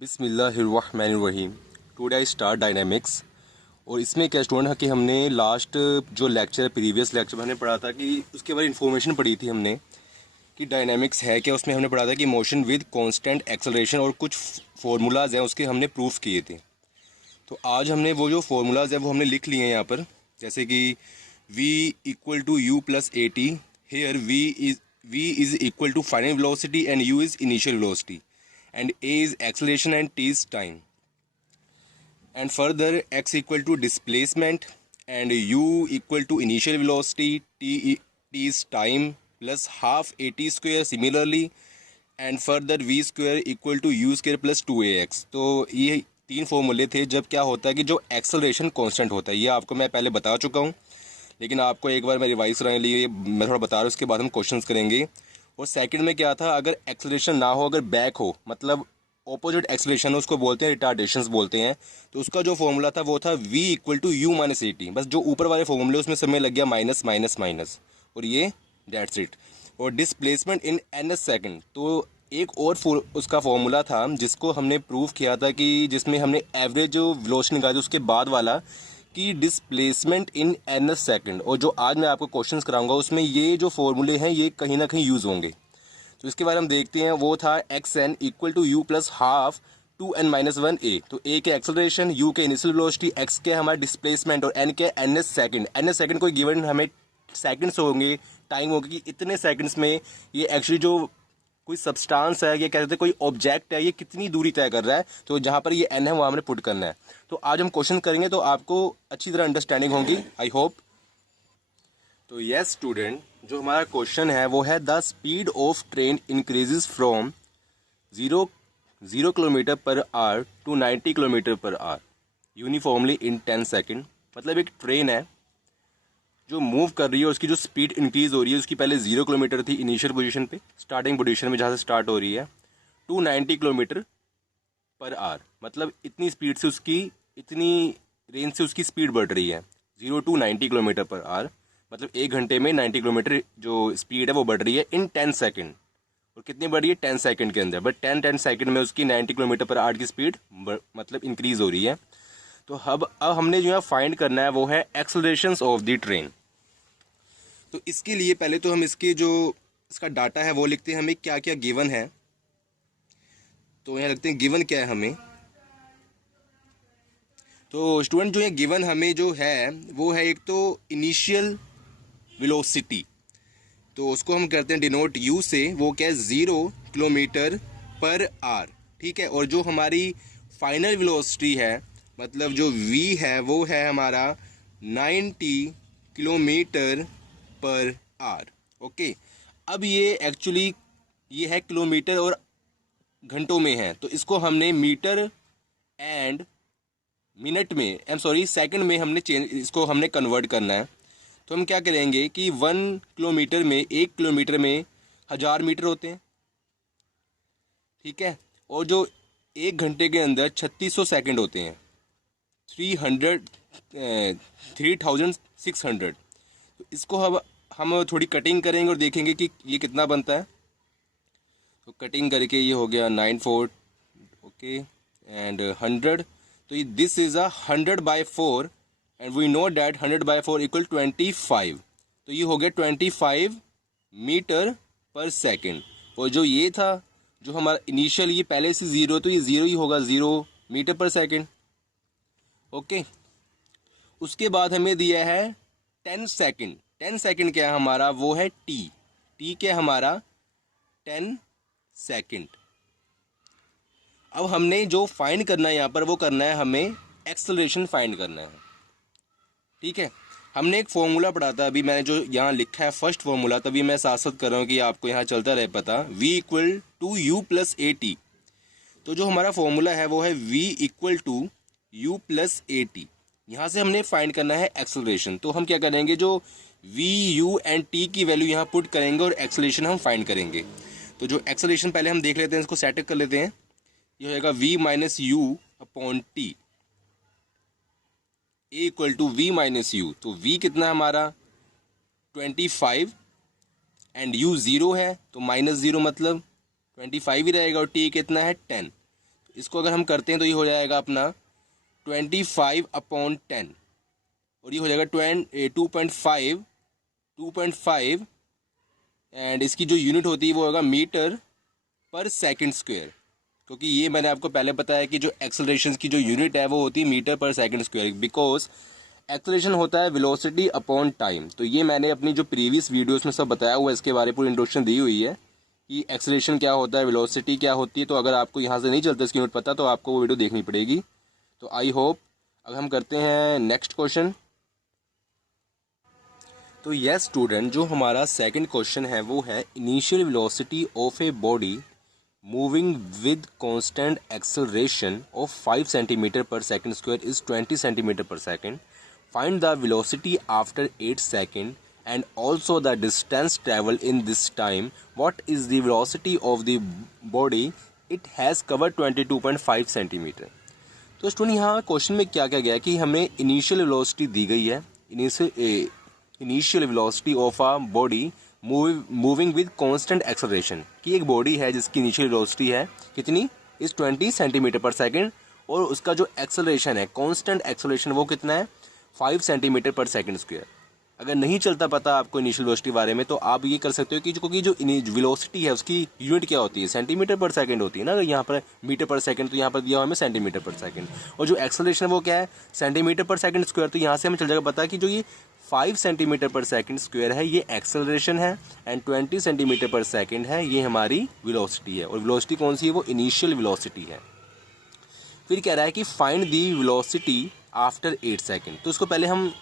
बिस्मिल्लाहिर्रहमानिर्रहीम। Today I start dynamics. और इसमें क्या स्टूडेंट है कि हमने लास्ट जो लेक्चर प्रीवियस लेक्चर में हमने पढ़ा था कि उसके बारे इन्फॉर्मेशन पढ़ी थी हमने कि डायनामिक्स है क्या। उसमें हमने पढ़ा था कि मोशन विद कांस्टेंट एक्सेलरेशन और कुछ फार्मूलाज हैं उसके हमने प्रूफ किए थे। तो आज हमने वो जो फार्मूलाज है वो हमने लिख लिए हैं यहाँ पर, जैसे कि v equal to u plus a t. Here v is equal to final velocity and u is initial velocity and a is acceleration and t is time, and further x equal to displacement and u equal to initial velocity, t is time plus half at square similarly, and further v square equal to u square plus 2ax। तो ये तीन फॉर्मूले थे जब क्या होता है कि जो एक्सेलरेशन कांस्टेंट होता है। ये आपको मैं पहले बता चुका हूँ, लेकिन आपको एक बार मैं रिवाइज कराने के लिए मैं थोड़ा बता रहा हूँ, उसके बाद हम क्वेश्चंस करेंगे। और सेकंड में क्या था, अगर एक्सेलरेशन ना हो, अगर बैक हो, मतलब ऑपोजिट एक्सेलरेशन हो, उसको बोलते हैं रिटार्डेशंस बोलते हैं। तो उसका जो फॉर्मूला था वो था v equal to u minus a t. बस जो ऊपर वाले फॉर्मूले उसमें समय लग गया माइनस माइनस माइनस, और ये डेट्स इट। और displacement in an s second, तो एक और उसका फॉर्मूला था जिसको हमने प्रूव किया था कि जिसमें हमने एवरेज जो वेलोसिटी निकाली थी उसके बाद वाला कि displacement in an s second. और जो आज मैं आपको क्वेश्चंस कराऊंगा उसमें ये जो फॉर्मूले हैं ये कहीं ना कहीं यूज़ होंगे। तो इसके बारे में हम देखते हैं। वो था x n equal to u plus half two n minus one a. तो ए के एक्सेलरेशन, यू के इनिशियल वेलोसिटी, एक्स के हमारा डिस्प्लेसमेंट और एन के n s second. N s second कोई गिवन हमें सेकंड्स होंगे, टाइम होगी कि इतने सेकंड्स में ये एक्चुअली जो कोई सब्सटेंस है, ये कहते हैं कोई ऑब्जेक्ट है, ये कितनी दूरी तय कर रहा है। तो जहाँ पर ये एन है वहाँ हमने पुट करना है। तो आज हम क्वेश्चन करेंगे तो आपको अच्छी तरह अंडरस्टैंडिंग होगी, आई होप। तो यस स्टूडेंट, जो हमारा क्वेश्चन है वो है the speed of train increases from zero kilometre per hour to 90 kilometre per hour uniformly in 10 second. मतलब एक ट्रेन है जो मूव कर रही है, उसकी जो स्पीड इंक्रीज हो रही है, उसकी पहले 0 किलोमीटर थी इनिशियल पोजीशन पे, स्टार्टिंग पोजीशन में जहाँ से स्टार्ट हो रही है, टू 90 किलोमीटर पर आवर। मतलब इतनी स्पीड से उसकी, इतनी रेंज से उसकी स्पीड बढ़ रही है, 0 टू 90 किलोमीटर पर आवर। मतलब एक घंटे में 90 किलोमीटर जो स्पीड है वो बढ़ रही है इन 10 सेकेंड। और कितनी बढ़ रही है? 10 सेकेंड के अंदर। बट 10 सेकेंड में उसकी 90 किलोमीटर पर आवर की स्पीड मतलब इंक्रीज हो रही है। तो अब हमने जो है फाइंड करना है वो है एक्सेलरेशंस ऑफ द ट्रेन। तो इसके लिए पहले तो हम इसका डाटा है वो लिखते हैं, हमें क्या क्या गिवन है। तो यहाँ लिखते हैं गिवन क्या है हमें। तो स्टूडेंट जो है गिवन हमें जो है वो है एक तो इनिशियल वेलोसिटी, तो उसको हम करते हैं डिनोट यू से। वो क्या है? 0 किलोमीटर पर आवर, ठीक है। और जो हमारी फाइनल वेलोसिटी है, मतलब जो v है वो है हमारा 90 किलोमीटर पर आवर। ओके, अब ये एक्चुअली ये है किलोमीटर और घंटों में है, तो इसको हमने मीटर एंड मिनट में, आई एम सॉरी सेकंड में हमने इसको हमने कन्वर्ट करना है। तो हम क्या करेंगे कि 1 किलोमीटर में, 1 किलोमीटर में 1000 मीटर होते हैं, ठीक है। और जो एक घंटे के अंदर 3600 सेकंड होते हैं, 3600। तो इसको हम थोड़ी कटिंग करेंगे और देखेंगे कि ये कितना बनता है। तो कटिंग करके ये हो गया 94, ओके, एंड 100। तो this is 100/4 and we know that 100/4 equal 25। तो ये हो गया 25 मीटर पर सेकेंड। और जो ये था, जो हमारा इनिशियल, ये पहले से 0, तो ये 0 ही होगा, 0 मीटर पर सेकेंड। ओके, उसके बाद हमें दिया है 10 सेकेंड। 10 सेकेंड क्या है हमारा? वो है टी। टी क्या है हमारा? 10 सेकेंड। अब हमने जो फाइंड करना है यहाँ पर वो करना है हमें एक्सेलरेशन फाइंड करना है, ठीक है। हमने एक फॉर्मूला पढ़ा था, अभी मैंने जो यहाँ लिखा है फर्स्ट फॉर्मूला, तभी मैं साथ साथ कर रहा हूँ कि आपको यहाँ चलता रहे पता। v equal to u plus a t. तो जो हमारा फॉर्मूला है वो है v equal to u plus a t. यहाँ से हमने फाइंड करना है एक्सेलरेशन। तो हम क्या करेंगे, जो v u एंड t की वैल्यू यहाँ पुट करेंगे और एक्सेलरेशन हम फाइंड करेंगे। तो जो एक्सेलरेशन पहले हम देख लेते हैं, इसको सेट कर लेते हैं। ये होगा v minus u upon t, a equal to v minus u. तो v कितना है हमारा? 25 एंड u 0 है, तो -0 मतलब 25 ही रहेगा। और t कितना है? 10। तो इसको अगर हम करते हैं तो ये हो जाएगा अपना 25/10 और ये हो जाएगा 2.5 एंड इसकी जो यूनिट होती है वो होगा मीटर पर सेकंड स्क्वायर, क्योंकि ये मैंने आपको पहले बताया कि जो एक्सेलरेशन की जो यूनिट है वो होती है मीटर पर सेकंड स्क्वायर, बिकॉज एक्सेलरेशन होता है वेलोसिटी अपॉन टाइम। तो ये मैंने अपनी जो प्रीवियस वीडियोस में सब बताया हुआ है, इसके बारे में पूरी इंट्रोडक्शन दी हुई है कि एक्सेलरेशन क्या होता है, वेलोसिटी क्या होती है। तो अगर आपको यहाँ से नहीं चलता इसकी यूनिट पता तो आपको वो वीडियो देखनी पड़ेगी। तो आई होप। अब हम करते हैं नेक्स्ट क्वेश्चन। तो यस स्टूडेंट, जो हमारा सेकंड क्वेश्चन है वो है initial velocity of a body moving with constant acceleration of 5 centimetre पर सेकंड स्क्वायर इज 20 सेंटीमीटर पर second. Find the velocity after 8 second and also the distance traveled in this time. What is the velocity of the body? It has covered 22.5 centimeter. तो student यहाँ question में क्या क्या गया है कि हमें इनिशियल वेलोसिटी दी गई है, initial velocity of a body moving with constant acceleration, कि एक बॉडी है जिसकी इनिशियल वेलोसिटी है कितनी, इस 20 सेंटीमीटर पर सेकंड, और उसका जो एक्सेलरेशन है कांस्टेंट एक्सेलरेशन वो कितना है 5 सेंटीमीटर पर सेकंड स्क्वायर। अगर नहीं चलता पता आपको इनिशियल वेलोसिटी बारे में तो आप ये कर सकते हो कि क्योंकि जो वेलोसिटी है उसकी यूनिट क्या होती है, सेंटीमीटर पर सेकंड होती है ना। अगर यहाँ पर मीटर पर सेकंड तो यहाँ पर दिया हुआ हमें सेंटीमीटर पर सेकंड, और जो एक्सेलरेशन वो क्या है सेंटीमीटर पर सेकंड स्क्वायर। तो यहाँ से हमें चल जाएगा पता कि जो ये 5 सेंटीमीटर पर सेकंड स्क्वायर है ये एक्सेलरेशन है एंड 20 सेंटीमीटर पर सेकंड है ये हमारी वेलोसिटी है। और वेलोसिटी कौन सी है, वो इनिशियल वेलोसिटी है। फिर कह रहा है कि find the velocity after 8 second. तो उसको पहले हम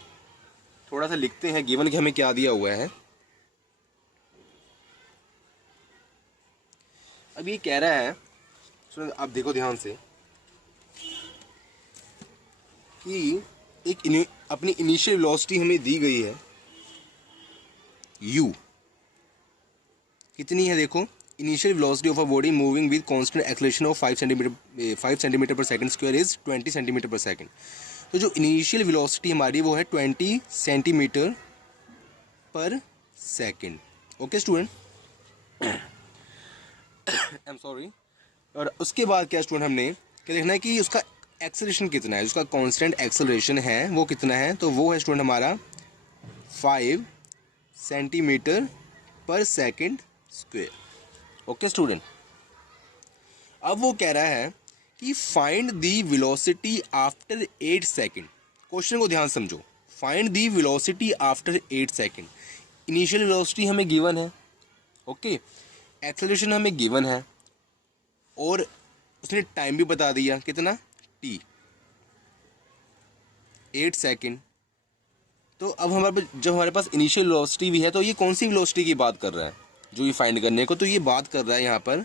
थोड़ा सा लिखते हैं, गिवन कि हमें क्या दिया हुआ है। अब ये कह रहा है, सुनो आप देखो ध्यान से, कि एक अपनी इनिशियल वेलोसिटी हमें दी गई है u, कितनी है देखो, initial velocity of a body moving with constant acceleration of 5 centimetre पर सेकंड स्क्वायर इज 20 सेंटीमीटर पर सेकंड। तो जो इनिशियल वेलोसिटी हमारी वो है 20 सेंटीमीटर पर second. Okay student, I am sorry. और उसके बाद क्या स्टूडेंट हमने क्या देखना है कि उसका एक्सेलरेशन कितना है, उसका कांस्टेंट एक्सेलरेशन है वो कितना है। तो वो है स्टूडेंट हमारा 5 सेंटीमीटर पर सेकंड स्क्वायर। ओके स्टूडेंट, अब वो कह रहा है कि find the velocity after 8 second. Question को ध्यान समझो, find the velocity after 8 second. Initial velocity हमें गिवन है, ओके, एक्सेलरेशन हमें गिवन है, और उसने टाइम भी बता दिया कितना t 8 सेकंड। तो अब जब हमारे पास इनिशियल वेलोसिटी भी है तो ये कौन सी वेलोसिटी की बात कर रहा है जो ये फाइंड करने को, तो ये बात कर रहा है यहाँ पर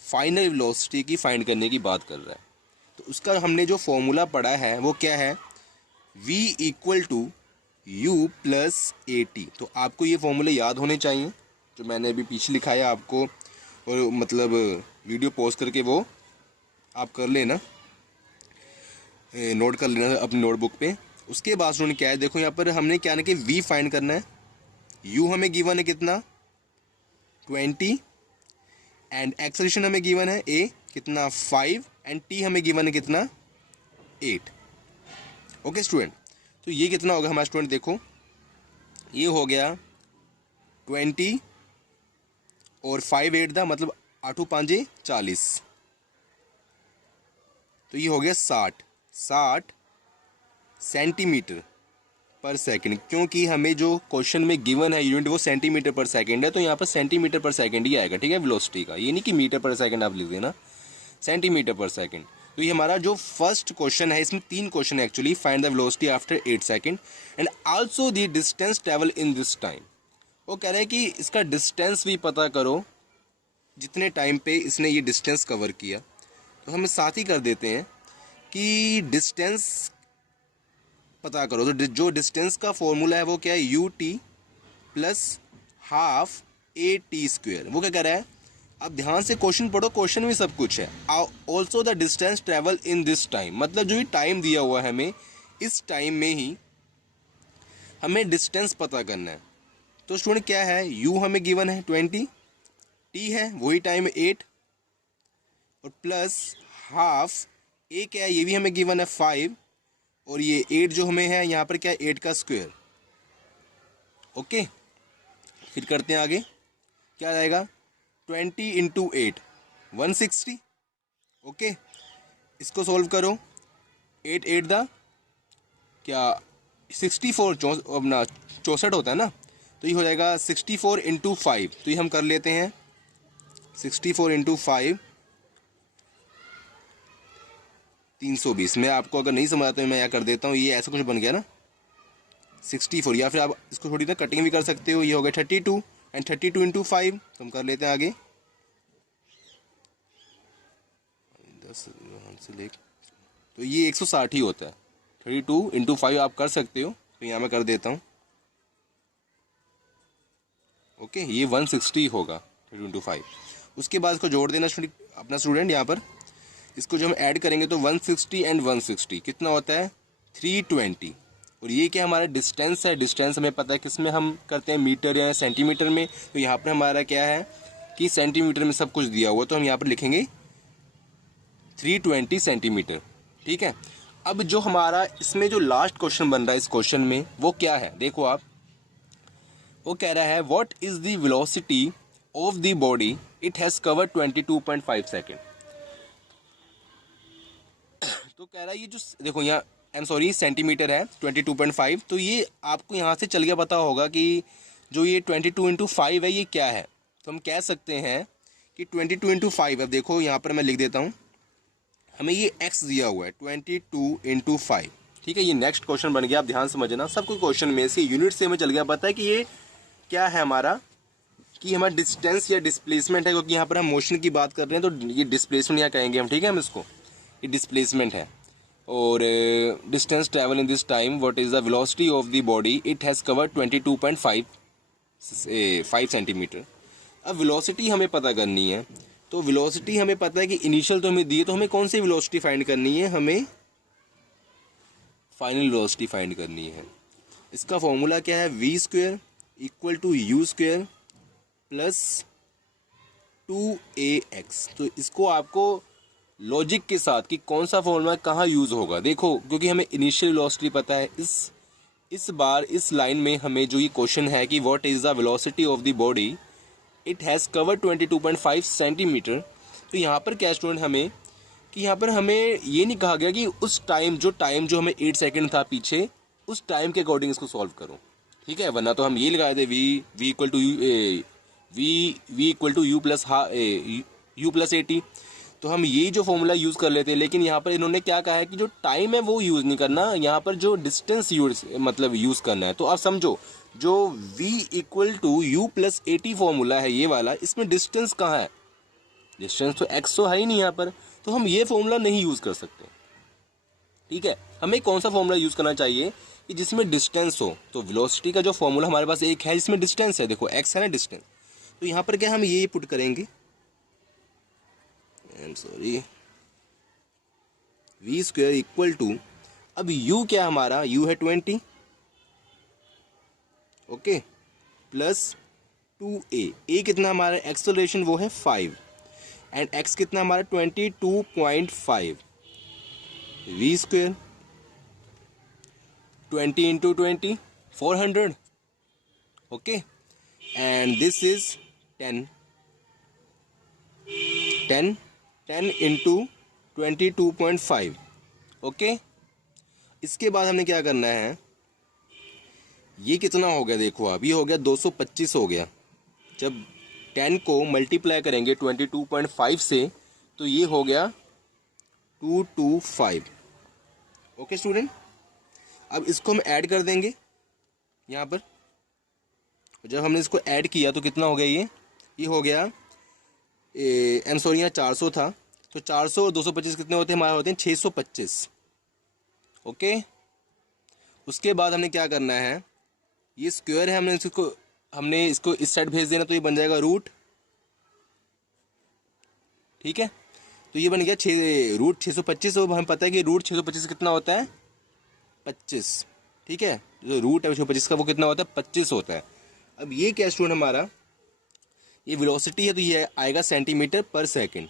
फाइनल वेलोसिटी की फाइंड करने की बात कर रहा है। तो उसका हमने जो फॉर्मूला पढ़ा है वो क्या है, v equal to u plus a t. तो आपको ये फॉर्मूले याद होने चाहिए जो मैंने अभी पीछे लिखा है आपको, और मतलब वीडियो पॉज करके वो आप कर लेना, नोट कर लेना अपनी नोटबुक पे। उसके बाद उन्होंने क्या है देखो, यहाँ पर हमने क्या ना कि v फाइंड करना है, u हमें गिवन है कितना 20 एंड एक्सेलरेशन हमें गिवन है a कितना 5 एंड t हमें गिवन है कितना 8। ओके स्टूडेंट, तो ये कितना होगा हमारा स्टूडेंट, देखो ये हो गया 20 और 5 8 दा मतलब 8 5 40, तो ये हो गया 60 सेंटीमीटर पर सेकंड। क्योंकि हमें जो क्वेश्चन में गिवन है यूनिट वो सेंटीमीटर पर सेकंड है, तो यहाँ पर सेंटीमीटर पर सेकंड ही आएगा, ठीक है, वेलोसिटी का। ये नहीं कि मीटर पर सेकंड आप लिख देना, सेंटीमीटर पर सेकंड। तो ये हमारा जो फर्स्ट क्वेश्चन है, इसमें 3 क्वेश्चन है actually. Find the velocity after 8 second and also the distance travel in this time. वो कह रहे हैं कि इसका डिस्टेंस भी पता करो जितने टाइम पे इसने ये डिस्टेंस कवर किया। तो हम साथ ही कर देते हैं कि डिस्टेंस पता करो। तो जो डिस्टेंस का फॉर्मूला है वो क्या है, U T plus half A T square. वो क्या कह रहा है, अब ध्यान से क्वेश्चन पढ़ो, क्वेश्चन में सब कुछ है। Also the distance travel in this time, मतलब जो ये टाइम दिया हुआ है हमें, इस टाइम में ही हमें डिस्टेंस पता करना है। तो स्टूडेंट क्या है, u हमें गिवन है 20, t है वही टाइम 8 और प्लस हाफ ए क्या है, ये भी हमें गिवन है 5, और ये 8 जो हमें है यहाँ पर क्या है 8 का स्क्वायर। ओके, फिर करते हैं आगे, क्या आएगा 20 इंटू 8 160। ओके, इसको सॉल्व करो, 8 8 दा क्या 64 अपना 64 होता है ना, तो ये हो जाएगा 64 इंटू 5। तो ये हम कर लेते हैं 64 इंटू 5 320। मैं आपको अगर नहीं समझ आता तो मैं यहाँ कर देता हूँ, ये ऐसा कुछ बन गया ना 64, या फिर आप इसको थोड़ी ना कटिंग भी कर सकते हो। ये हो गया 32 एंड 32 इंटू 5, तो हम कर लेते हैं आगे 10 से ले, तो ये 160 ही होता है। 32 इंटू 5 आप कर सकते हो, तो यहाँ मैं कर देता हूँ। ओके, ये 160 होगा 32 इंटू 5। उसके बाद इसको जोड़ देना अपना स्टूडेंट यहाँ पर, इसको जो हम ऐड करेंगे तो 160 एंड 160 कितना होता है 320। और ये क्या हमारा डिस्टेंस है, डिस्टेंस हमें पता है किस में हम करते हैं, मीटर या सेंटीमीटर में। तो यहाँ पर हमारा क्या है कि सेंटीमीटर में सब कुछ दिया हुआ, तो हम यहाँ पर लिखेंगे 320 सेंटीमीटर। ठीक है, अब जो हमारा इसमें जो लास्ट क्वेश्चन बन रहा है इस क्वेश्चन में, वो क्या है देखो आप, वो कह रहा है what is the velocity of the body it has covered 22.5 second. तो कह रहा है ये जो देखो यहाँ आई एम सॉरी सेंटीमीटर है 22.5, तो ये आपको यहाँ से चल गया पता होगा कि जो ये 22 इंटू 5 है ये क्या है। तो हम कह सकते हैं कि 22 इंटू 5, अब देखो यहाँ पर मैं लिख देता हूँ, हमें ये x दिया हुआ है 22 इंटू 5। ठीक है, ये नेक्स्ट क्वेश्चन बन गया, आप ध्यान समझना, सब कुछ क्वेश्चन में इसके यूनिट से हमें चल गया पता है कि ये क्या है हमारा, कि हमारा डिस्टेंस या डिस्प्लेसमेंट है, क्योंकि यहाँ पर हम मोशन की बात कर रहे हैं, तो ये डिस्प्लेसमेंट यहाँ कहेंगे हम। ठीक है, हम इसको ये डिस्प्लेसमेंट है। और distance travel in this time what is the velocity of the body it has covered 22.5 centimetre. अब वेलोसिटी हमें पता करनी है, तो वेलोसिटी हमें पता है कि इनिशियल तो हमें दी है, तो हमें कौन सी वेलोसिटी फाइंड करनी है, हमें फाइनल वेलोसिटी फाइंड करनी है। इसका फॉर्मूला क्या है, v square equal to u square plus 2ax। तो इसको आपको लॉजिक के साथ कि कौन सा फॉर्मूला कहाँ यूज़ होगा देखो, क्योंकि हमें इनिशियल वेलोसिटी पता है। इस बार इस लाइन में हमें जो ये क्वेश्चन है कि what is the velocity of the body it has covered 22.5 centimetre, तो यहाँ पर क्या स्टूडेंट हमें कि यहाँ पर हमें ये नहीं कहा गया कि उस टाइम जो हमें 8 सेकेंड था पीछे, उस टाइम के अकॉर्डिंग इसको सॉल्व करो। ठीक है, वरना तो हम ये लगा दे v equal to u plus u plus 80, तो हम ये जो फॉर्मूला यूज़ कर लेते हैं। लेकिन यहाँ पर इन्होंने क्या कहा है कि जो टाइम है वो यूज़ नहीं करना, यहाँ पर जो डिस्टेंस यूज़ करना है। तो आप समझो, जो v equal to u plus 80 formula है ये वाला, इसमें डिस्टेंस कहाँ है, डिस्टेंस तो x तो है ही नहीं यहाँ पर, तो हम ये फॉर्मूला नहीं यूज़ कर सकते। ठीक है, हमें कौन सा फॉर्मूला यूज़ करना चाहिए कि जिसमें डिस्टेंस हो। तो वेलोसिटी का जो फॉर्मूला हमारे पास एक है जिसमें डिस्टेंस है, देखो x है ना डिस्टेंस, तो यहाँ पर क्या हम ये पुट करेंगे, sorry v square equal to, अब u क्या हमारा, u है 20, ओके, प्लस 2a कितना हमारा एक्सेलरेशन वो है 5, एंड x कितना हमारा 22.5, v square 20 into 20 400, okay, and this is 10 into 22.5, okay. इसके बाद हमने क्या करना है, ये कितना हो गया देखो आप, ये हो गया 225 हो गया। जब 10 को मल्टीप्लाई करेंगे 22.5 से, तो ये हो गया 225, ओके स्टूडेंट। अब इसको हम ऐड कर देंगे यहाँ पर, जब हमने इसको ऐड किया तो कितना हो गया, ये हो गया एम सॉरी यहाँ 400 था, तो 400 और 225 कितने होते हैं हमारे, होते हैं 625, ओके। उसके बाद हमने क्या करना है, ये स्क्वायर है, हमने इसको इस साइड भेज देना, तो ये बन जाएगा रूट। ठीक है, तो ये बन गया रूट 625, और हमें पता है कि रूट 625 कितना होता है 25। ठीक है, जो रूट है 625 का वो कितना होता है 25 होता है। अब ये क्या स्टूडेंट हमारा, ये वेलोसिटी है, तो ये आएगा सेंटीमीटर पर सेकंड।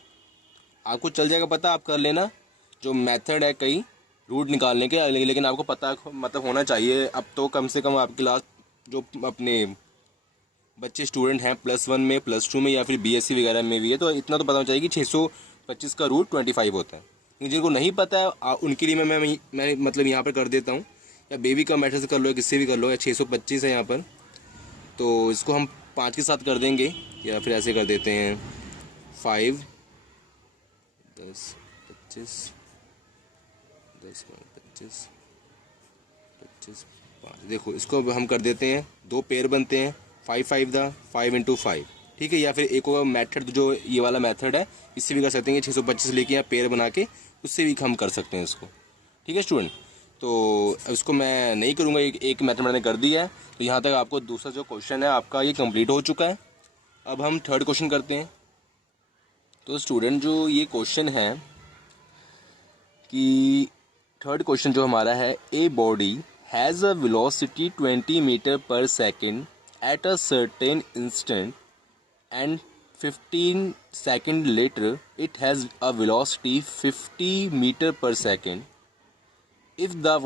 आपको चल जाएगा पता, आप कर लेना। जो मेथड है कई रूट निकालने के, लेकिन आपको पता मतलब होना चाहिए। अब तो कम से कम आपकी क्लास जो अपने बच्चे स्टूडेंट हैं +1 में, +2 में या फिर BSc वगैरह में भी है, तो इतना तो पता होना चाहिए कि 625 का रूट 25 होता है। लेकिन जिनको नहीं पता है उनके लिए मैं मतलब यहाँ पर कर देता हूँ, या बेबी का मेथड से कर लो या किससे भी कर लो। या 625 है यहाँ पर, तो इसको हम 5 के साथ कर देंगे, या फिर ऐसे कर देते हैं 5 10 25 10 25 25 5। देखो इसको हम कर देते हैं, 2 पेयर बनते हैं, 5 5 5 × 5, ठीक है। या फिर एक और मेथड जो ये वाला मेथड है, इससे भी कर सकते हैं, 625 लेके या पेयर बना के उससे भी हम कर सकते हैं इसको, ठीक है स्टूडेंट। तो अब इसको मैं नहीं करूँगा, एक मेथड मैंने कर दिया है। तो यहाँ तक आपको दूसरा जो क्वेश्चन है आपका ये कंप्लीट हो चुका है। अब हम थर्ड क्वेश्चन करते हैं। तो स्टूडेंट जो ये क्वेश्चन है कि थर्ड क्वेश्चन जो हमारा है, a body has a velocity 20 metre per second at a certain instant and 15 second later it has a velocity 50 meter per second. If the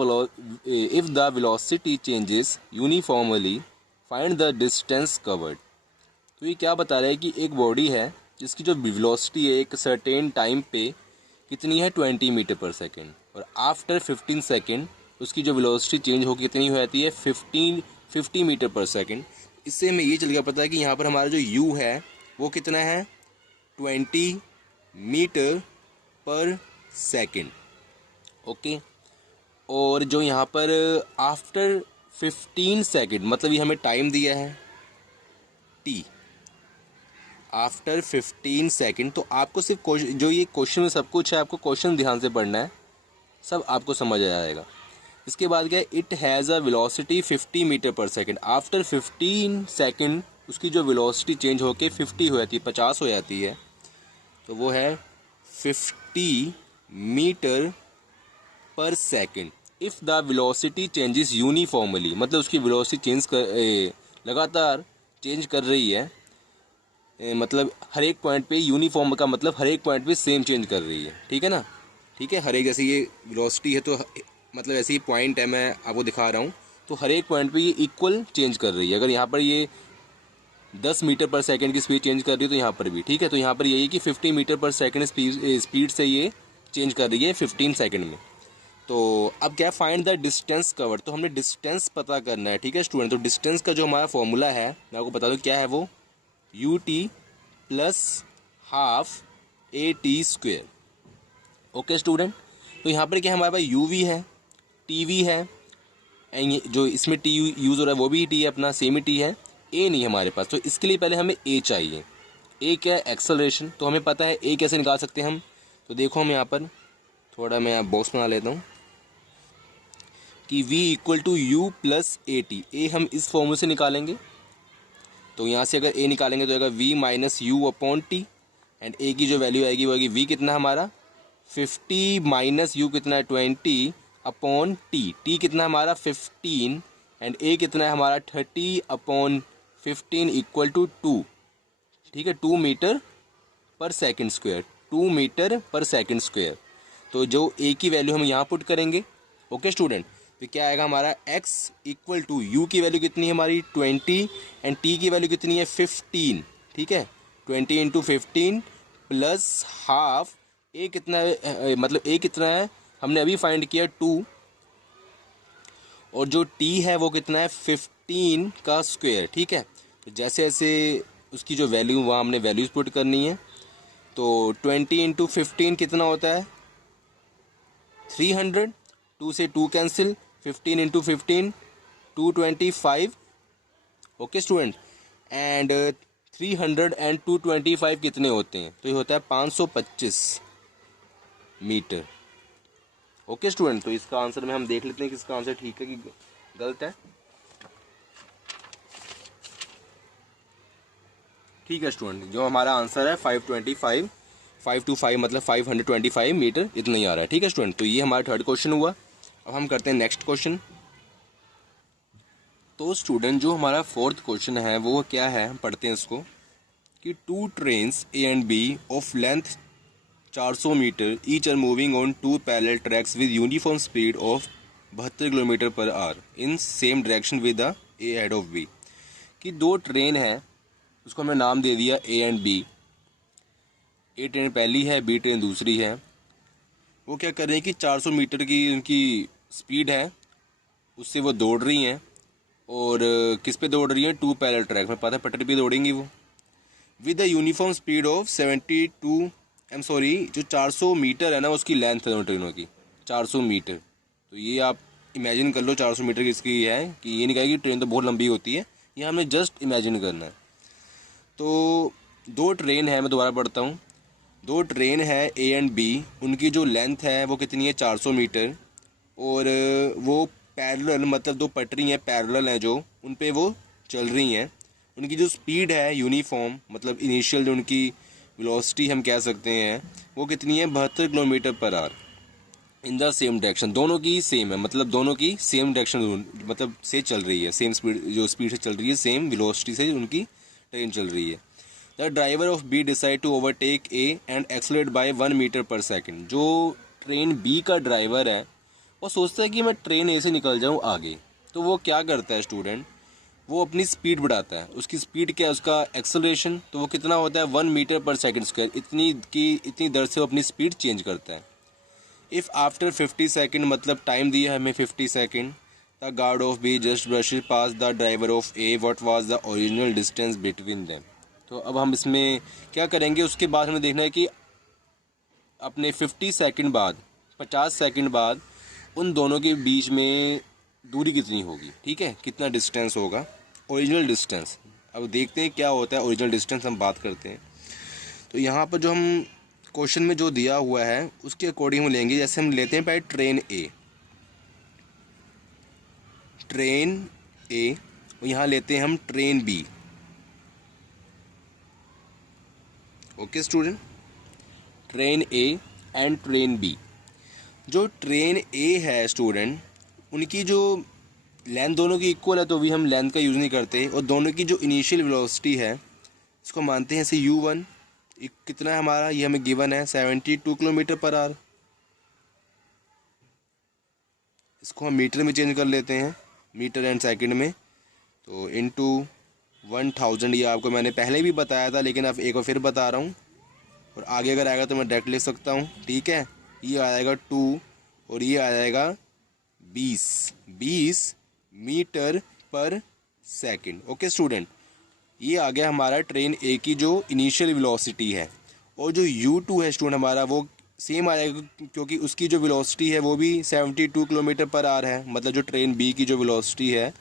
velocity changes uniformly, find the distance covered. तो ये क्या बता रहा है कि एक body है जिसकी जो वेलोसिटी है एक सर्टेन टाइम पे कितनी है 20 मीटर पर सेकेंड, और आफ्टर 15 सेकेंड उसकी जो वेलोसिटी चेंज होगी कितनी हो जाती है 50 मीटर पर सेकेंड। इससे हमें ये चल गया पता है कि यहाँ पर हमारा जो u है वो कितना है 20 मीटर पर सेकेंड, ओके। और जो यहाँ पर आफ्टर 15 सेकेंड मतलब ये हमें टाइम दिया है t, आफ्टर 15 सेकेंड। तो आपको सिर्फ जो ये क्वेश्चन में सब कुछ है आपको क्वेश्चन ध्यान से पढ़ना है, सब आपको समझ आ जाएगा। इसके बाद क्या है, it has a velocity 50 metre per second. After 15 second उसकी जो वेलोसिटी चेंज होके 50 हो जाती है, 50 हो जाती है, तो वो है 50 metre per second. If the velocity changes uniformly, मतलब उसकी वेलोसिटी लगातार चेंज कर रही है, मतलब हर एक पॉइंट पे यूनिफॉर्म का मतलब हर एक पॉइंट पे सेम चेंज कर रही है, ठीक है ना। ठीक है, हर एक जैसे ये वेलोसिटी है तो मतलब ऐसे ही पॉइंट है, मैं आपको दिखा रहा हूँ, तो हर एक पॉइंट पे ये इक्वल चेंज कर रही है। अगर यहाँ पर ये 10 मीटर पर सेकंड की स्पीड चेंज कर रही है तो यहाँ पर भी, ठीक है। तो यहाँ पर यही कि 50 मीटर पर सेकंड स्पीड से ये चेंज कर रही है 15 सेकंड में। तो अब क्या, फाइंड द डिस्टेंस कवर्ड। तो हमने डिस्टेंस पता करना है, ठीक है स्टूडेंट। तो डिस्टेंस का जो हमारा फॉर्मूला है मैं आपको बता दूँ क्या है, वो ut + half AT², okay student. तो यहाँ पर क्या हमारे पास uv है, tv है, एंड जो इसमें टी यूज़ हो रहा है वो भी टी है, अपना सेम ही टी है। ए नहीं हमारे पास, तो इसके लिए पहले हमें ए चाहिए। ए क्या है, एक्सेलरेशन। तो हमें पता है ए कैसे निकाल सकते हैं हम। तो देखो हम यहाँ पर थोड़ा मैं बॉक्स बना लेता हूँ कि v = u + AT। ए हम इस फॉर्मूले से निकालेंगे, तो यहाँ से अगर ए निकालेंगे तो आएगा v - u/t, एंड ए की जो वैल्यू आएगी वो आएगी v कितना हमारा 50 - u कितना है 20/t। t कितना हमारा 15, एंड a कितना है हमारा 30/15 = 2, ठीक है, 2 metre per second square, 2 metre per second square. तो जो a की वैल्यू हम यहाँ पुट करेंगे, ओके स्टूडेंट। तो क्या आएगा हमारा x = u की वैल्यू कितनी है हमारी 20, एंड t की वैल्यू कितनी है 15, ठीक है। 20 × 15 + हाफ। ए कितना है, मतलब ए कितना है हमने अभी फाइंड किया 2, और जो t है वो कितना है 15 का स्क्वायर, ठीक है। तो जैसे जैसे उसकी जो वैल्यू वहाँ हमने वैल्यूज पुट करनी है। तो 20 × 15 कितना होता है 300, 2 से 2 cancel, 15 × 15 225, okay student. And 300 and 225 कितने होते हैं, तो ये होता है 525 मीटर, ओके स्टूडेंट। तो इसका आंसर में हम देख लेते हैं कि इसका आंसर ठीक है कि गलत है। ठीक है स्टूडेंट, जो हमारा आंसर है 525 मतलब 525 मीटर इतना ही आ रहा है, ठीक है स्टूडेंट। तो ये हमारा थर्ड क्वेश्चन हुआ। अब हम करते हैं नेक्स्ट क्वेश्चन। तो स्टूडेंट जो हमारा फोर्थ क्वेश्चन है वो क्या है, हम पढ़ते हैं इसको कि 2 trains A and B of length 400 metre each are moving on 2 parallel tracks with uniform speed of 72 kilometre per hour in same direction with the ahead of B. कि दो ट्रेन है, उसको हमने नाम दे दिया A and B. A train पहली है, बी ट्रेन दूसरी है। वो क्या कर रहे हैं कि 400 मीटर की उनकी स्पीड है, उससे वो दौड़ रही हैं। और किस पे दौड़ रही हैं? 2 पैरेलल ट्रैक में, पता है पटरी पे दौड़ेंगी वो, with the uniform speed of 72 जो 400 मीटर है ना, उसकी लेंथ है दोनों ट्रेनों की 400 मीटर। तो ये आप इमेजिन कर लो 400 मीटर किसकी है, कि ये नहीं कहेगी ट्रेन तो बहुत लंबी होती है, ये हमने जस्ट इमेजिन करना है। तो दो ट्रेन है, मैं दोबारा पढ़ता हूँ। दो ट्रेन है ए एंड बी, उनकी जो लेंथ है वो कितनी है? 400 मीटर। और वो पैरेलल, मतलब दो पटरी हैं पैरेलल हैं जो, उन पे वो चल रही हैं। उनकी जो स्पीड है यूनिफॉर्म, मतलब इनिशियल जो उनकी वेलोसिटी हम कह सकते हैं, वो कितनी है? 72 kilometre per hour in the same direction. दोनों की सेम है, मतलब दोनों की सेम डायरेक्शन मतलब से चल रही है, सेम स्पीड, जो स्पीड से चल रही है सेम वेलोसिटी से उनकी ट्रेन चल रही है। The driver of B decide to overtake A and accelerate by 1 metre per second. जो ट्रेन बी का ड्राइवर है वो सोचता है कि मैं ट्रेन ए से निकल जाऊं आगे। तो वो क्या करता है स्टूडेंट? वो अपनी स्पीड बढ़ाता है। उसकी स्पीड क्या है? उसका एक्सेलरेशन। तो वो कितना होता है? 1 मीटर पर सेकेंड स्क्वायर। इतनी दर से वो अपनी स्पीड चेंज करता है। इफ़ आफ्टर 50 सेकेंड, मतलब टाइम दिया है हमें 50 second, the guard of be just brushes pass the driver of A, what was the original distance between them. तो अब हम इसमें क्या करेंगे? उसके बाद हमें देखना है कि अपने 50 सेकेंड बाद, 50 सेकेंड बाद उन दोनों के बीच में दूरी कितनी होगी, ठीक है, कितना डिस्टेंस होगा, ओरिजिनल डिस्टेंस। अब देखते हैं क्या होता है ओरिजिनल डिस्टेंस, हम बात करते हैं। तो यहाँ पर जो हम क्वेश्चन में जो दिया हुआ है उसके अकॉर्डिंग हम लेंगे। जैसे हम लेते हैं पहले ट्रेन ए और यहाँ लेते हैं हम train B. Okay student, train A and train B. जो ट्रेन ए है स्टूडेंट, उनकी जो लेंथ दोनों की इक्वल है, तो भी हम लेंथ का यूज़ नहीं करते। और दोनों की जो इनिशियल वेलोसिटी है इसको मानते हैं ऐसे u1। कितना है हमारा? ये हमें गिवन है 72 किलोमीटर पर आवर। इसको हम मीटर में चेंज कर लेते हैं, मीटर एंड सेकंड में। तो इनटू 1000, ये आपको मैंने पहले भी बताया था लेकिन अब एक बार फिर बता रहा हूँ। और आगे अगर आएगा तो मैं डायरेक्ट लिख सकता हूँ, ठीक है। ये आ जाएगा 2 और ये आ जाएगा 20 मीटर पर सेकंड। ओके स्टूडेंट, ये आ गया हमारा ट्रेन ए की जो इनिशियल वेलोसिटी है। और जो u2 है स्टूडेंट हमारा, वो सेम आ जाएगा क्योंकि उसकी जो वेलोसिटी है वो भी 72 किलोमीटर पर आवर है। मतलब जो ट्रेन बी की जो वेलोसिटी है,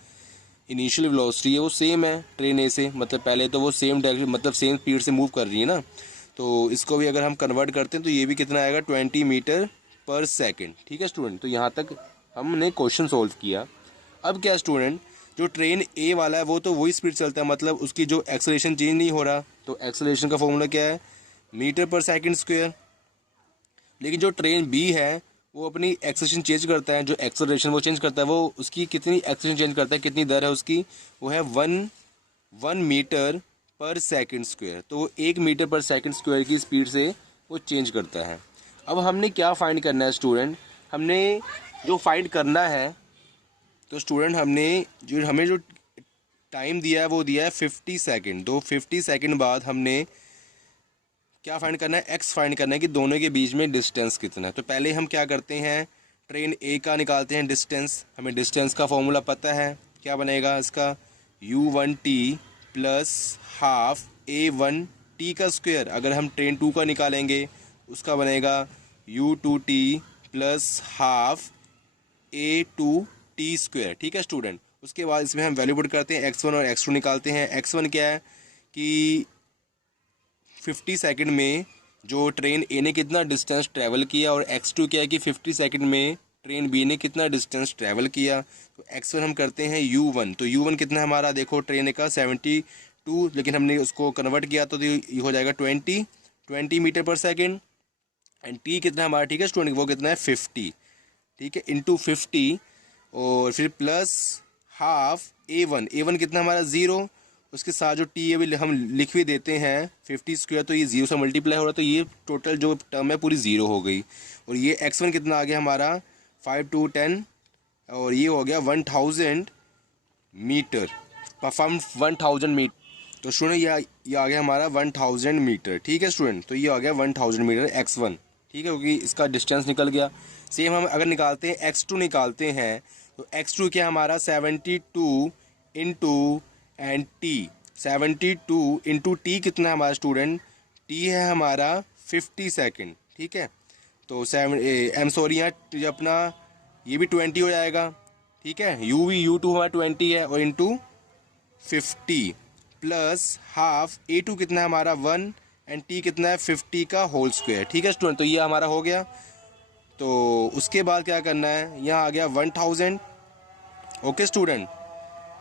इनिशियल वेलोसिटी है, वो सेम है ट्रेन ए से। मतलब पहले तो वो सेम डायरेक्शन, मतलब सेम स्पीड से मूव कर रही है ना। तो इसको भी अगर हम कन्वर्ट करते हैं तो ये भी कितना आएगा? 20 मीटर पर सेकेंड। ठीक है स्टूडेंट, तो यहाँ तक हमने क्वेश्चन सोल्व किया। अब क्या स्टूडेंट, जो ट्रेन ए वाला है वो तो वही स्पीड चलता है, मतलब उसकी जो एक्सेलरेशन चेंज नहीं हो रहा। तो एक्सेलरेशन का फॉर्मूला क्या है? मीटर पर सेकंड स्क्वायर। लेकिन जो ट्रेन बी है वो अपनी एक्सेलरेशन चेंज करता है, जो एक्सेलरेशन वो चेंज करता है, वो उसकी कितनी एक्सेलरेशन चेंज करता है, कितनी दर है उसकी? वो है 1 मीटर पर सेकंड स्क्वायर। तो 1 मीटर पर सेकंड स्क्वायर की स्पीड से वो चेंज करता है। अब हमने क्या फाइंड करना है स्टूडेंट? हमने जो फाइंड करना है, तो स्टूडेंट हमें जो टाइम दिया है वो दिया है 50 सेकेंड। तो 50 सेकेंड बाद हमने क्या फाइंड करना है? एक्स फाइंड करना है कि दोनों के बीच में डिस्टेंस कितना है। तो पहले हम क्या करते हैं? ट्रेन ए का निकालते हैं डिस्टेंस। हमें डिस्टेंस का फॉर्मूला पता है, क्या बनेगा इसका? u1t प्लस हाफ a1t का स्क्वायर। अगर हम ट्रेन 2 का निकालेंगे उसका बनेगा u2t plus half a2t square. ठीक है स्टूडेंट, उसके बाद इसमें हम वैल्यू पुट करते हैं, x1 और x2 निकालते हैं। x1 क्या है कि 50 सेकंड में जो ट्रेन ए ने कितना डिस्टेंस ट्रैवल किया, और x2 क्या है कि 50 सेकंड में ट्रेन बी ने कितना डिस्टेंस ट्रैवल किया। तो x1 हम करते हैं u1। तो u1 कितना है हमारा? देखो ट्रेन ए का 72, लेकिन हमने उसको कन्वर्ट किया तो ये हो जाएगा 20 metre per second. And t कितना है हमारा? ठीक है स्टूडेंट, वो कितना है? 50। ठीक है, इंटू 50 और फिर प्लस हाफ a1 कितना हमारा? 0। उसके साथ जो टी है भी हम लिख भी देते हैं 50 स्क्वायर, तो ये 0 से मल्टीप्लाई हो रहा है, तो ये टोटल जो टर्म है पूरी 0 हो गई। और ये x1 कितना आ गया हमारा 5 to 10, और ये हो गया 1000 मीटर, परफॉर्म 1000 मीटर। तो स्टूडेंट ये आ गया हमारा 1000 मीटर, ठीक है स्टूडेंट। तो ये आ गया 1000 मीटर x1, ठीक है, क्योंकि इसका डिस्टेंस निकल गया। सेम हम अगर निकालते हैं x2 निकालते हैं, तो x2 क्या हमारा 72 into and T, 72 into T कितना है हमारा स्टूडेंट, टी है हमारा 50 सेकेंड, ठीक है। तो यहाँ अपना ये भी 20 हो जाएगा, ठीक है। U2 हमारा 20 है, और इंटू 50 प्लस हाफ A2 कितना है हमारा 1, एंड T कितना है 50 का होल स्क्वायर, ठीक है स्टूडेंट। तो ये हमारा हो गया। तो उसके बाद क्या करना है, यहाँ आ गया 1000, ओके स्टूडेंट,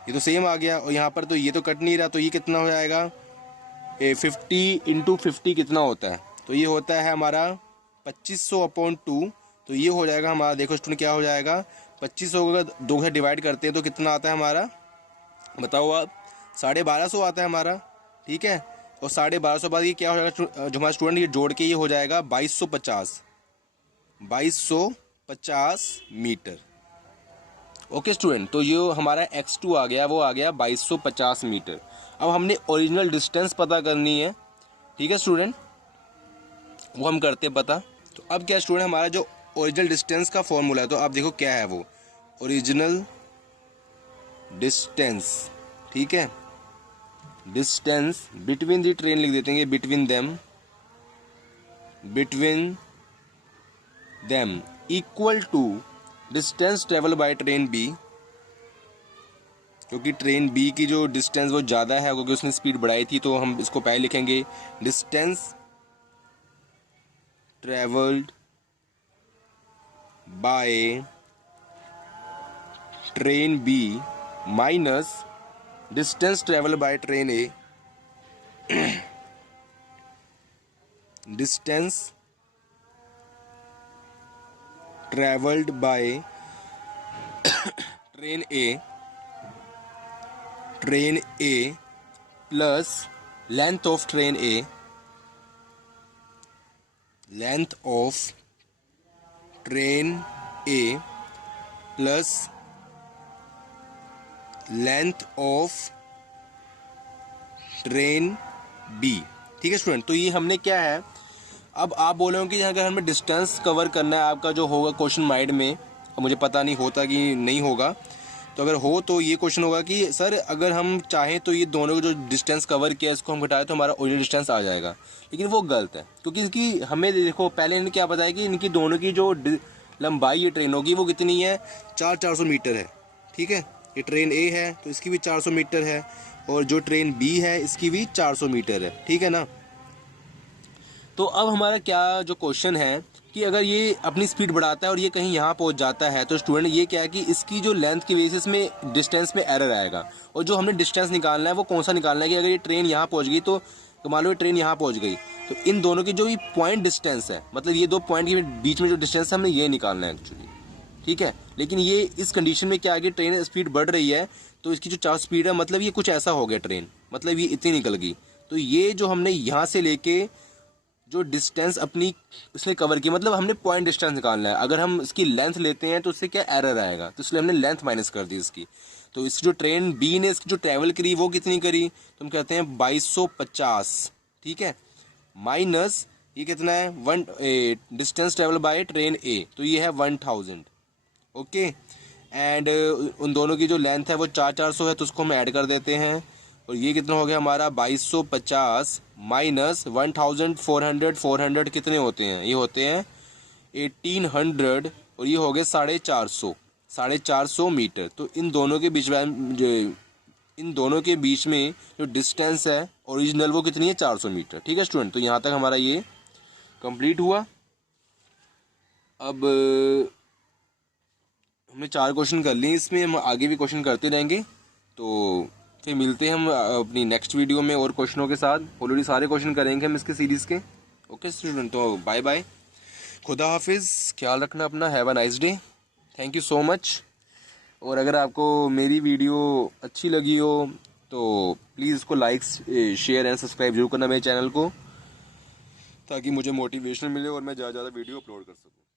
ये तो सेम आ गया। और यहाँ पर तो ये तो कट नहीं रहा, तो ये कितना हो जाएगा 50 इंटू 50 कितना होता है, तो ये होता है हमारा 2500/2। तो ये हो जाएगा हमारा, देखो स्टूडेंट क्या हो जाएगा, 2500 का 2 से डिवाइड करते हैं तो कितना आता है हमारा, बताओ आप, 1250 आता है हमारा, ठीक है। और 1250 बाद ये क्या हो जाएगा जो हमारा स्टूडेंट, ये जोड़ के ये हो जाएगा 2250 मीटर, ओके स्टूडेंट। तो ये हमारा x2 आ गया, वो आ गया 2250 मीटर। अब हमने ओरिजिनल डिस्टेंस पता करनी है, ठीक है स्टूडेंट, वो हम करते हैं पता। तो अब क्या स्टूडेंट, हमारा जो ओरिजिनल डिस्टेंस का फॉर्मूला है, तो आप देखो क्या है वो, ओरिजिनल डिस्टेंस, ठीक है, डिस्टेंस बिटवीन द ट्रेन लिख देते हैं, between them equal to distance travel by train B, क्योंकि ट्रेन बी की जो डिस्टेंस वो ज़्यादा है क्योंकि उसने स्पीड बढ़ाई थी, तो हम इसको पहले लिखेंगे distance travelled by train B minus distance travel by train A, distance travelled by train A plus length of train A, length of train A plus length of train B, ठीक है student. तो ये हमने क्या है, अब आप बोले हो कि अगर हमें डिस्टेंस कवर करना है, आपका जो होगा क्वेश्चन माइंड में, अब मुझे पता नहीं होता कि नहीं होगा, तो अगर हो तो ये क्वेश्चन होगा कि सर अगर हम चाहें तो ये दोनों को जो डिस्टेंस कवर किया इसको हम घटाएं तो हमारा ओरिजिनल डिस्टेंस आ जाएगा, लेकिन वो गलत है, क्योंकि इसकी हमें देखो पहले इन्होंने क्या बताया कि इनकी दोनों की जो लंबाई ये ट्रेनों की वो कितनी है, 400 मीटर है, ठीक है। ये ट्रेन ए है तो इसकी भी 400 मीटर है, और जो ट्रेन बी है इसकी भी 400 मीटर है, ठीक है ना। तो अब हमारा क्या जो क्वेश्चन है कि अगर ये अपनी स्पीड बढ़ाता है और ये कहीं यहाँ पहुँच जाता है, तो स्टूडेंट ये क्या है कि इसकी जो लेंथ की बेसिस में डिस्टेंस में एरर आएगा, और जो हमने डिस्टेंस निकालना है वो कौन सा निकालना है कि अगर ये ट्रेन यहाँ पहुँच गई तो मान लो ट्रेन यहाँ पहुँच गई, तो इन दोनों की जो भी पॉइंट डिस्टेंस है, मतलब ये 2 पॉइंट के बीच में जो डिस्टेंस है हमें ये निकालना है एक्चुअली, ठीक है। लेकिन ये इस कंडीशन में क्या है कि ट्रेन स्पीड बढ़ रही है, तो इसकी जो 4 स्पीड है मतलब ये कुछ ऐसा हो गया ट्रेन, मतलब ये इतनी निकल गई, तो ये जो हमने यहाँ से लेके जो डिस्टेंस अपनी उसने कवर की, मतलब हमने पॉइंट डिस्टेंस निकालना है। अगर हम इसकी लेंथ लेते हैं तो उससे क्या एरर आएगा, तो इसलिए हमने लेंथ माइनस कर दी इसकी। तो इस जो ट्रेन बी ने इसकी जो ट्रैवल करी वो कितनी करी, तो हम कहते हैं 2250, ठीक है, माइनस ये कितना है 1 डिस्टेंस ट्रेवल बाय ट्रेन ए, तो ये है 1000, ओके। एंड उन दोनों की जो लेंथ है वो 400 है, तो उसको हम ऐड कर देते हैं, और ये कितना हो गया हमारा 2250 माइनस 1400 कितने होते हैं, ये होते हैं 1800, और ये हो गए 450 मीटर। तो इन दोनों के बीच में जो डिस्टेंस है ओरिजिनल वो कितनी है 400 मीटर, ठीक है स्टूडेंट। तो यहाँ तक हमारा ये कंप्लीट हुआ। अब हमने 4 क्वेश्चन कर लिए, इसमें हम आगे भी क्वेश्चन करते रहेंगे, तो फिर मिलते हैं हम अपनी नेक्स्ट वीडियो में और क्वेश्चनों के साथ। ऑलरेडी सारे क्वेश्चन करेंगे हम इसके सीरीज़ के, ओके स्टूडेंट। तो बाय बाय, खुदा हाफिज़, ख्याल रखना अपना, have a nice day, thank you so much. और अगर आपको मेरी वीडियो अच्छी लगी हो तो प्लीज़ इसको लाइक शेयर एंड सब्सक्राइब जरूर करना मेरे चैनल को, ताकि मुझे मोटिवेशन मिले और मैं ज़्यादा वीडियो अपलोड कर सकूँ।